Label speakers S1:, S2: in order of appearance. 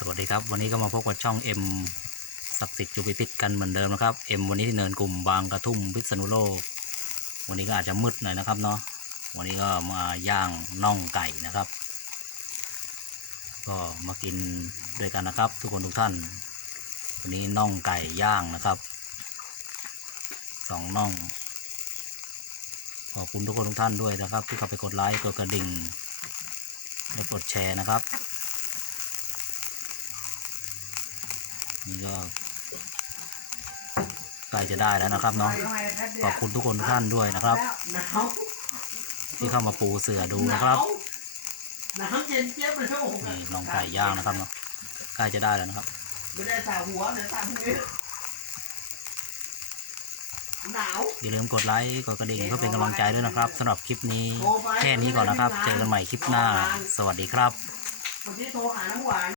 S1: สวัสดีครับ วันนี้ก็มาพบกับช่อง M ศักดิ์สิทธิ์จุบิพิษกันเหมือนเดิมนะครับ M วันนี้ที่เนินกลุ่มบางกระทุ่มพิษณุโลก วันนี้ก็อาจจะมืดหน่อยนะครับเนาะวันนี้ก็มาย่างน่องไก่นะครับ ก็มากินด้วยกันนะครับ ทุกคนทุกท่าน วันนี้น่องไก่ย่างนะครับสองน่องขอบคุณทุกคนทุกท่านด้วยนะครับ ที่เข้าไปกดไลค์กดกระดิ่งและกดแชร์นะครับ นี่ก็ใกล้จะได้แล้วนะครับเนาะขอบคุณทุกคนทุกท่านด้วยนะครับ
S2: หนาว
S1: ที่เข้ามาปูเสือดูนะครับ
S2: หนาวเย็นเจี๊ยบเลยโอ้โห
S1: นี่ลองไก่ย่างนะครับเนาะใกล้จะได้แล้วนะครับ
S2: ไม่ได้สาหัวเดี๋ยวสาพรุ่งนี้หนาว
S1: อย่าลืมกดไลค์กดกระดิ่งเพื่อเป็นกำลังใจด้วยนะครับสำหรับคลิปนี้แค่นี้ก่อนนะครับ เจอกันใหม่คลิปหน้า สวัสดีครับ
S2: คนที่โทรหาน้ำหวาน